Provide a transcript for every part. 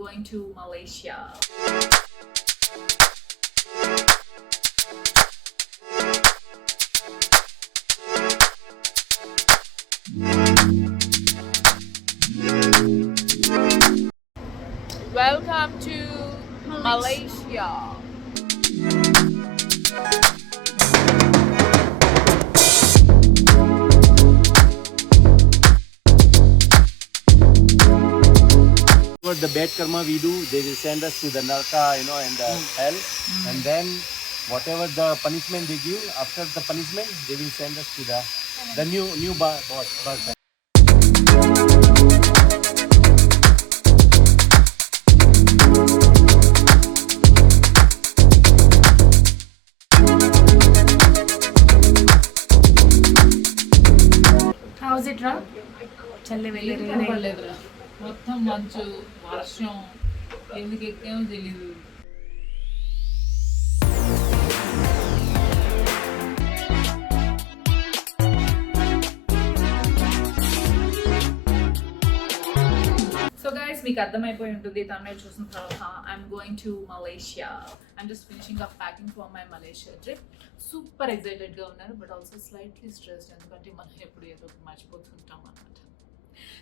going to Malaysia. Welcome to Malaysia. The bad karma we do, they will send us to the Naraka, and the hell. And then whatever the punishment they give, after the punishment, they will send us to the new birth. How's it, Ra? చల్లే పడలేదురా మొత్తం మంచు వర్షం ఎందుకు ఎక్కామో తెలీదు. So guys, మీకు అర్థమైపోయి ఉంటుంది తమిళ చూసిన తర్వాత I'm going to Malaysia. I'm just finishing up packing for my Malaysia trip. Super ఎక్సైటెడ్గా ఉన్నారు, బట్ ఆల్సో స్లైట్లీ స్ట్రెస్డ్, ఎందుకంటే మనం ఎప్పుడు ఏదో ఒకటి మర్చిపోతుంటాం అన్నమాట.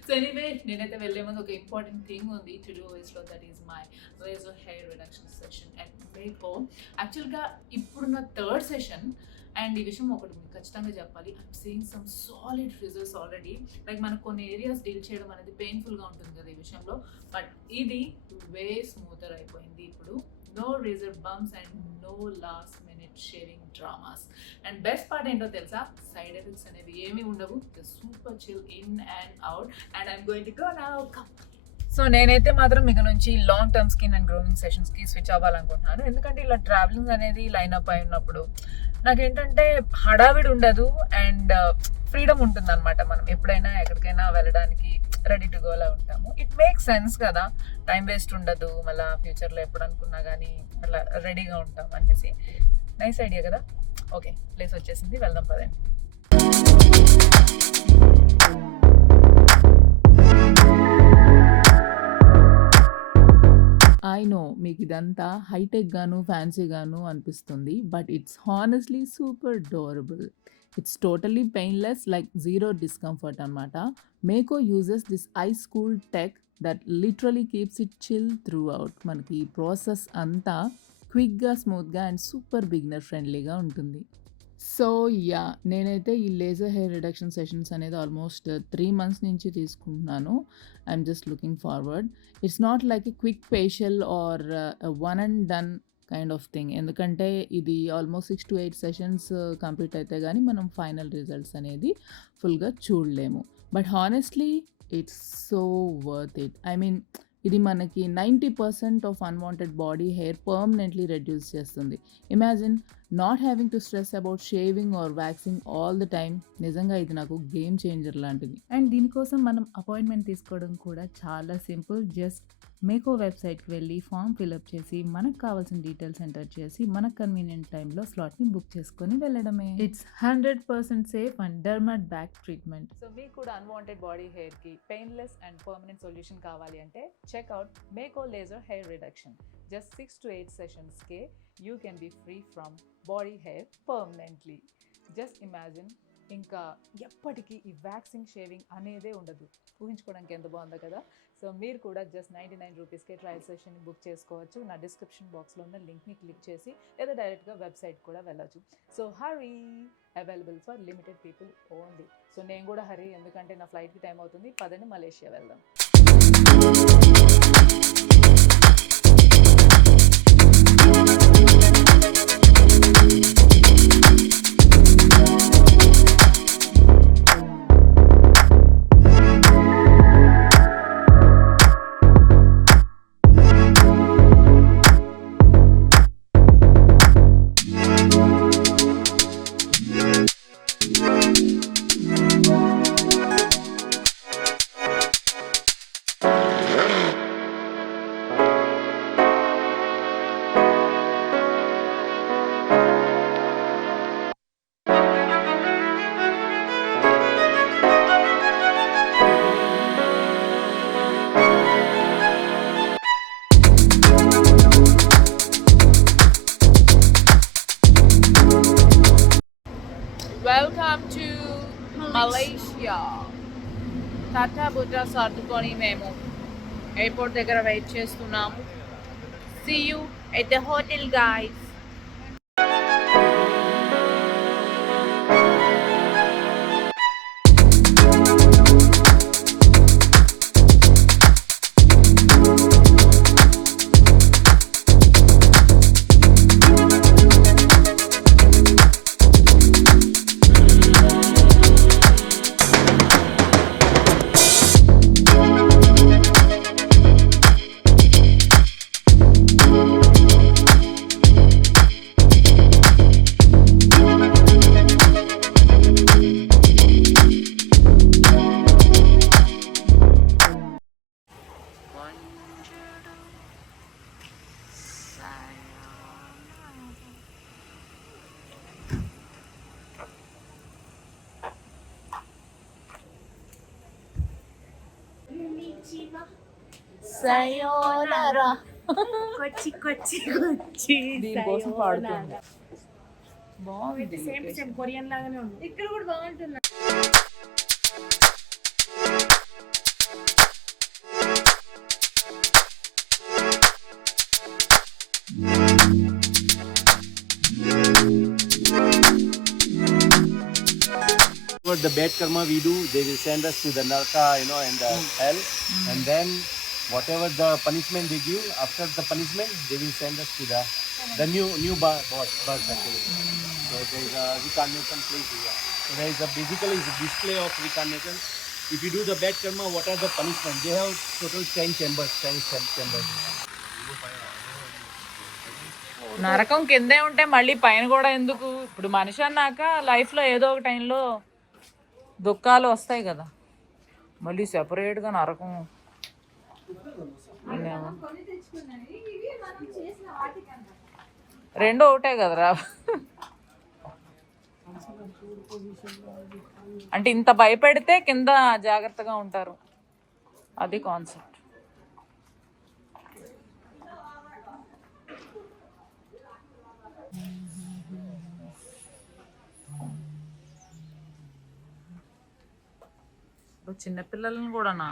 సో ఎనీవే, నేనైతే వెళ్ళే ముందు ఒక ఇంపార్టెంట్ థింగ్ ఉంది టు డూ లిస్ట్లో, that is my laser hair reduction session at Makeo. యాక్చువల్గా ఇప్పుడున్న థర్డ్ సెషన్, అండ్ ఈ విషయం ఒకటి మీకు ఖచ్చితంగా చెప్పాలి, I'm seeing some solid results already. Like మనకు కొన్ని ఏరియాస్ డీల్ చేయడం అనేది పెయిన్ఫుల్గా ఉంటుంది కదా ఈ విషయంలో, బట్ ఇది వే స్మూతర్ అయిపోయింది ఇప్పుడు. No razor bumps and no last minute shaving dramas. And best part ఏంటో తెలుసా, సైడ్ ఎఫెక్ట్స్ అనేవి ఏమీ ఉండవు. Super chill in and out. And I'm going to go now. Come. So నేనైతే మాత్రం ఇక నుంచి long term skin and grooming సెషన్స్కి స్విచ్ అవ్వాలనుకుంటున్నాను, ఎందుకంటే ఇలా ట్రావెలింగ్ అనేది లైనప్ అయి ఉన్నప్పుడు నాకేంటంటే హడావిడి ఉండదు అండ్ ఫ్రీడమ్ ఉంటుంది అనమాట. మనం ఎప్పుడైనా ఎక్కడికైనా వెళ్ళడానికి రెడీ టు గోలా ఉంటాము. ఇట్ మేక్ సెన్స్ కదా, టైం వేస్ట్ ఉండదు, మళ్ళీ ఫ్యూచర్లో ఎప్పుడు అనుకున్నా కానీ అలా రెడీగా ఉంటాం అనేసి. నైస్ ఐడియా కదా. ఓకే, ప్లేస్ వచ్చేసింది, వెళ్దాం పదండి. ఐ నో మీకు ఇదంతా హైటెక్ గాను ఫ్యాన్సీ గాను అనిపిస్తుంది, but it's honestly super adorable. It's totally painless, like zero discomfort అనమాట. Makeo uses this ice cool tech that literally keeps it chill throughout. మనకి ఈ ప్రాసెస్ అంతా క్విక్గా, స్మూత్గా అండ్ సూపర్ బిగినర్ ఫ్రెండ్లీగా ఉంటుంది. సో యా, నేనైతే ఈ లేజర్ హెయిర్ రిడక్షన్ సెషన్స్ అనేది ఆల్మోస్ట్ 3 months నుంచి తీసుకుంటున్నాను. I'm just looking forward. It's not like a quick facial or one and done kind of thing, ఎందుకంటే ఇది ఆల్మోస్ట్ 6 to 8 sessions కంప్లీట్ అయితే కానీ మనం ఫైనల్ రిజల్ట్స్ అనేది ఫుల్గా చూడలేము. But honestly it's so worth it. I mean, ఇది మనకి 90% of unwanted body hair permanently reduce చేస్తుంది. Imagine not having to stress about shaving or waxing all the time. నిజంగా ఇది నాకు గేమ్ చేంజర్ లాంటిది. అండ్ దీనికోసం మనం అపాయింట్మెంట్ తీసుకోవడం కూడా చాలా సింపుల్. జస్ట్ మేకో వెబ్సైట్కి వెళ్ళి ఫామ్ ఫిల్అప్ చేసి మనకు కావాల్సిన డీటెయిల్స్ ఎంటర్ చేసి మనకు కన్వీనియంట్ టైంలో స్లాట్ని బుక్ చేసుకొని వెళ్ళడమే. It's 100% safe and dermat back treatment. So మీకు కూడా అన్వాంటెడ్ బాడీ హెయిర్కి పెయిన్లెస్ అండ్ పర్మనెంట్ సొల్యూషన్ కావాలి అంటే check out Makeo laser hair reduction. Just 6 to 8 sessionsకే you can be free from body hair permanently. Just imagine, ఇంకా ఎప్పటికీ ఈ వ్యాక్సింగ్ షేవింగ్ అనేదే ఉండదు. ఊహించుకోవడానికి ఎంత బాగుందో కదా. సో మీరు కూడా జస్ట్ 99 రూపీస్కే ట్రయల్ సెషన్ని బుక్ చేసుకోవచ్చు. నా డిస్క్రిప్షన్ బాక్స్లో ఉన్న లింక్ని క్లిక్ చేసి లేదా డైరెక్ట్గా వెబ్సైట్ కూడా వెళ్ళచ్చు. So hurry, available for limited people only. So నేను కూడా హరీ, ఎందుకంటే నా ఫ్లైట్కి టైం అవుతుంది. పదండి మలేషియా వెళ్దాం. మలేషియా. టాటా బుటా సర్దుకొని మేము ఎయిర్పోర్ట్ దగ్గర వెయిట్ చేస్తున్నాము. See you at the hotel, guys. సయోనరా కొచ్చి కొచ్చి కొచ్చి దీనికోసం పాడుతుంది. బాగుంది. సేమ్ కొరియన్ లాగానే ఉంది. ఇక్కడ కూడా బాగుంటుంది. What the bad karma we do, they will send us to the narka, and the hell. And then whatever the punishment they give, after the punishment, they will send us to the new birth actually. So there is a reincarnation place here. So there is basically is a display of reincarnation. If you do the bad karma, what are the punishment? They have total 10 chambers. నరకం కిందే ఉంటే మళ్ళీ పైన కూడా ఎందుకు? ఇప్పుడు మనిషి అన్నాక లైఫ్లో ఏదో ఒక టైంలో దుఃఖాలు వస్తాయి కదా, మళ్ళీ సెపరేట్గా నరకం. రెండు ఒకటే కదరా. అంటే ఇంత భయపెడితే కింద జాగ్రత్తగా ఉంటారు, అది కాన్సెప్ట్. చిన్నపిల్లలను కూడానా?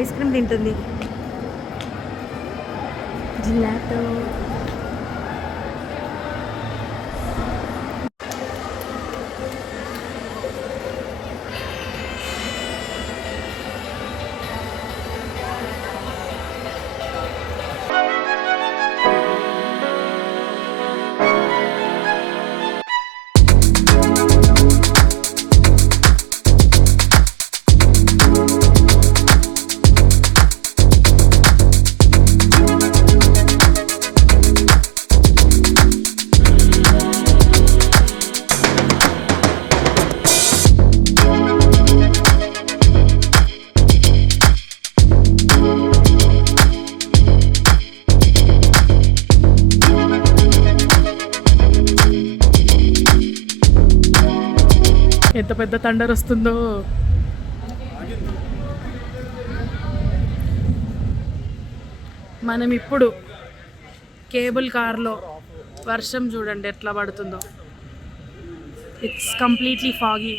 ఐస్ క్రీమ్ తింటుంది. జిలాటో. ఎంత పెద్ద థండర్ వస్తుందో. మనం ఇప్పుడు కేబుల్ కార్లో వర్షం చూడండి ఎట్లా పడుతుందో. It's completely foggy.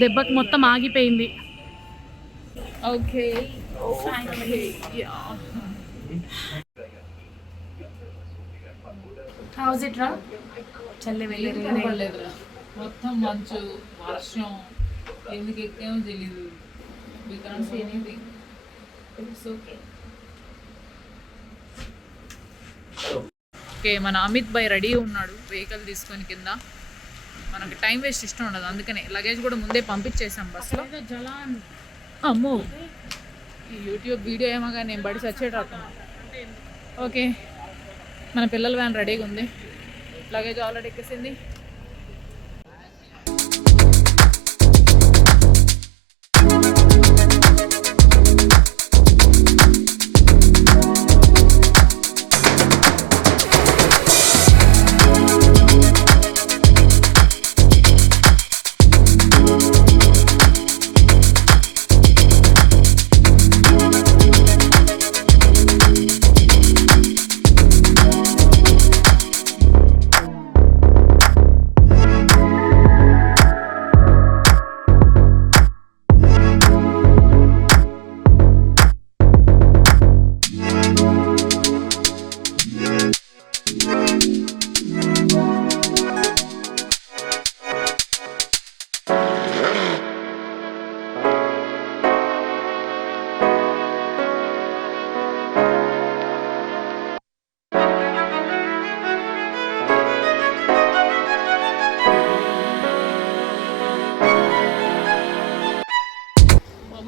దెబ్బకి మొత్తం ఆగిపోయింది. Okay finally ya how's it రా చల్లే కనపడలేదురా మొత్తం మంచు వర్షం ఎందుకు ఎక్కామో తెలీదు we can't see anything it's okay okay మన అమిత్ భాయ్ రెడీ ఉన్నాడు వెహికల్ తీసుకొని కింద మనకి టైం వేస్ట్ ఇష్టం ఉండదు అందుకనే లగేజ్ కూడా ముందే పంపించేసాం బస్సులో జలాన్ అమ్మో ఈ యూట్యూబ్ వీడియో ఏమో కానీ నేను బడి చచ్చేటట్టు ఓకే మన పిల్లల వ్యాన్ రెడీగా ఉంది లగేజ్ ఆల్రెడీ ఎక్కేసింది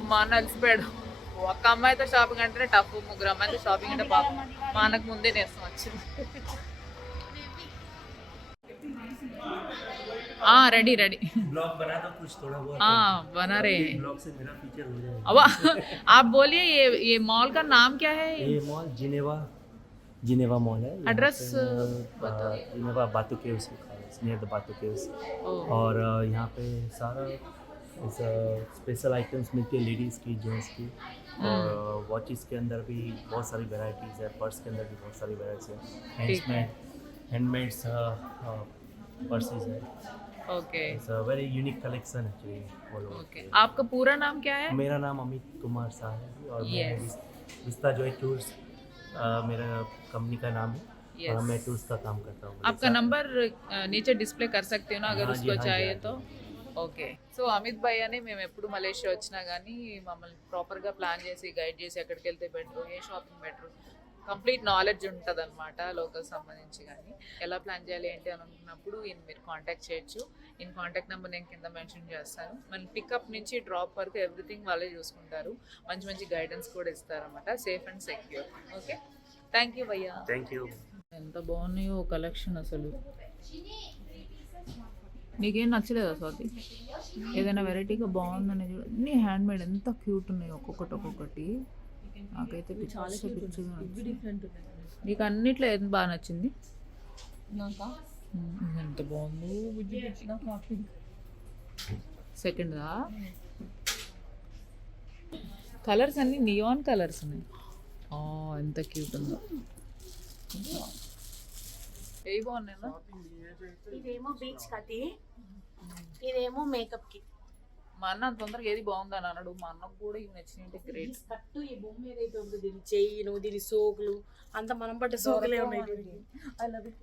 మా అన్న అలసిపోయాడు ఒక్క అమ్మాయితో షాపింగ్ అంటేనే టఫ్ ముగ్గురు అమ్మాయితో షాపింగ్ అంటే పాపం మా అన్నకు ముందే నేర్చం వచ్చింది रेडी रेडी ब्लॉग बना दो कुछ थोड़ा बहुत हाँ बना रहे हैं ब्लॉग से मेरा फीचर हो जाएगा अब आप बोलिए ये मॉल का नाम क्या है ये मॉल जिनेवा मॉल है address Geneva Batu Caves near the Batu Caves और यहाँ पे सारा स्पेशल आइटम्स मिलती है लेडीज़ की जेंट्स की और वॉचेस के अंदर भी बहुत सारी वेराइटीज़ है पर्स के अंदर भी बहुत सारी वेराइटीज़ है हैंडमेड्स पर्सेस है okay it's a very unique collection actually okay आपका पूरा नाम क्या है मेरा नाम अमित कुमार शाह है और Yes. मैं विस्ता जॉय टूर्स मेरा कंपनी का नाम है Yes. और मैं टूर्स का काम करता हूँ आपका नंबर नीचे डिस्प्ले कर सकते हो ना अगर हाँ जी, उसको हाँ जी, चाहिए हाँ तो ఓకే సో అమిత్ భయ్ అని మేము ఎప్పుడు మలేషియా వచ్చినా కానీ మమ్మల్ని ప్రాపర్గా ప్లాన్ చేసి గైడ్ చేసి ఎక్కడికి వెళ్తే బెటర్ ఏ షాపింగ్ బెటర్ కంప్లీట్ నాలెడ్జ్ ఉంటుంది అనమాట లోకల్ సంబంధించి కానీ ఎలా ప్లాన్ చేయాలి ఏంటి అని అనుకున్నప్పుడు మీరు కాంటాక్ట్ చేయొచ్చు కాంటాక్ట్ నెంబర్ నేను కింద మెన్షన్ చేస్తాను మన పికప్ నుంచి డ్రాప్ వరకు ఎవ్రీథింగ్ వాళ్ళే చూసుకుంటారు మంచి మంచి గైడెన్స్ కూడా ఇస్తారన్నమాట safe and secure okay thank you భయ్యా थैंक यू ఎంత బాగున్నాయో కలెక్షన్ అసలు నీకేం నచ్చలేదా స్వాతి ఏదైనా వెరైటీగా బాగుందని చూడ నీ హ్యాండ్ మేడ్ ఎంత క్యూట్ ఉన్నాయి ఒక్కొక్కటి నాకైతే పిచ్చిగా నీకు అన్నిట్లో ఏది బాగా నచ్చింది ఎంత బాగుందో సెకండ్దా కలర్స్ అన్ని నియాన్ కలర్స్ ఉన్నాయి ఎంత క్యూట్ ఉందో ఏ బాగున్నాయి ఇదేమో బీచ్ కది ఇదేమో మేకప్ కి మా అన్న అంత తొందరగా ఏది బాగుందని అన్నాడు మా అన్నకు కూడా ఇవి నచ్చినట్టే గ్రేట్ కట్టు ఈ బొమ్మ ఏదైతే ఉందో దీని చెయ్యిను దీని సోకులు అంత మనం పట్టే సోకులే ఉన్నాయి దీనికి. I love it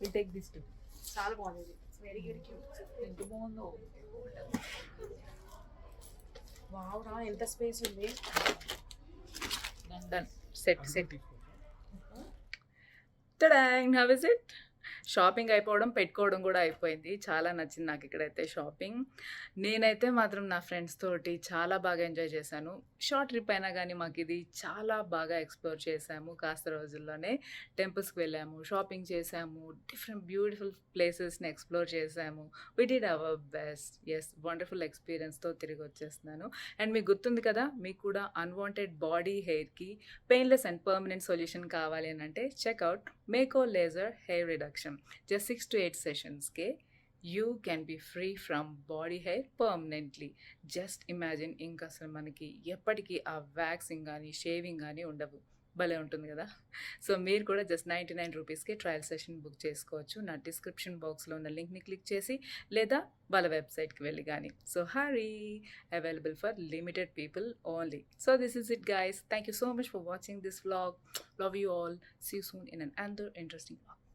will take this to చాలా బాగుంది వెరీ వెరీ క్యూట్ ఎంత బాగుందో వావ్ రా ఎంత స్పేస్ ఉంది డన్ సెట్ టడాంగ్ హౌ ఇస్ ఇట్ షాపింగ్ అయిపోవడం పెట్టుకోవడం కూడా అయిపోయింది చాలా నచ్చింది నాకు ఇక్కడైతే షాపింగ్ నేనైతే మాత్రం నా ఫ్రెండ్స్ తోటి చాలా బాగా ఎంజాయ్ చేశాను షార్ట్ ట్రిప్ అయినా కానీ మాకు ఇది చాలా బాగా ఎక్స్ప్లోర్ చేసాము కాస్త రోజుల్లోనే టెంపుల్స్కి వెళ్ళాము షాపింగ్ చేసాము డిఫరెంట్ బ్యూటిఫుల్ ప్లేసెస్ని ఎక్స్ప్లోర్ చేసాము we did our best yes wonderful ఎక్స్పీరియన్స్తో తిరిగి వచ్చేస్తున్నాను అండ్ మీకు గుర్తుంది కదా మీకు కూడా అన్వాంటెడ్ బాడీ హెయిర్కి పెయిన్లెస్ అండ్ పర్మనెంట్ సొల్యూషన్ కావాలి అని అంటే check out Makeo laser hair reduction just 6 to 8 sessions के you can be free from body hair permanently just imagine ఇంకా అసలు మనకి ఎప్పటికీ ఆ వ్యాక్సింగ్ కానీ షేవింగ్ కానీ ఉండవు భలే ఉంటుంది కదా. సో మీరు కూడా జస్ట్ 99 రూపీస్కి ట్రయల్ సెషన్ బుక్ చేసుకోవచ్చు. నా డిస్క్రిప్షన్ బాక్స్లో ఉన్న లింక్ని క్లిక్ చేసి లేదా వాళ్ళ వెబ్సైట్కి వెళ్ళి కానీ. So hurry, available for limited people only. So this is it guys. Thank you so much for watching this vlog. Love you all. See you soon in another interesting vlog.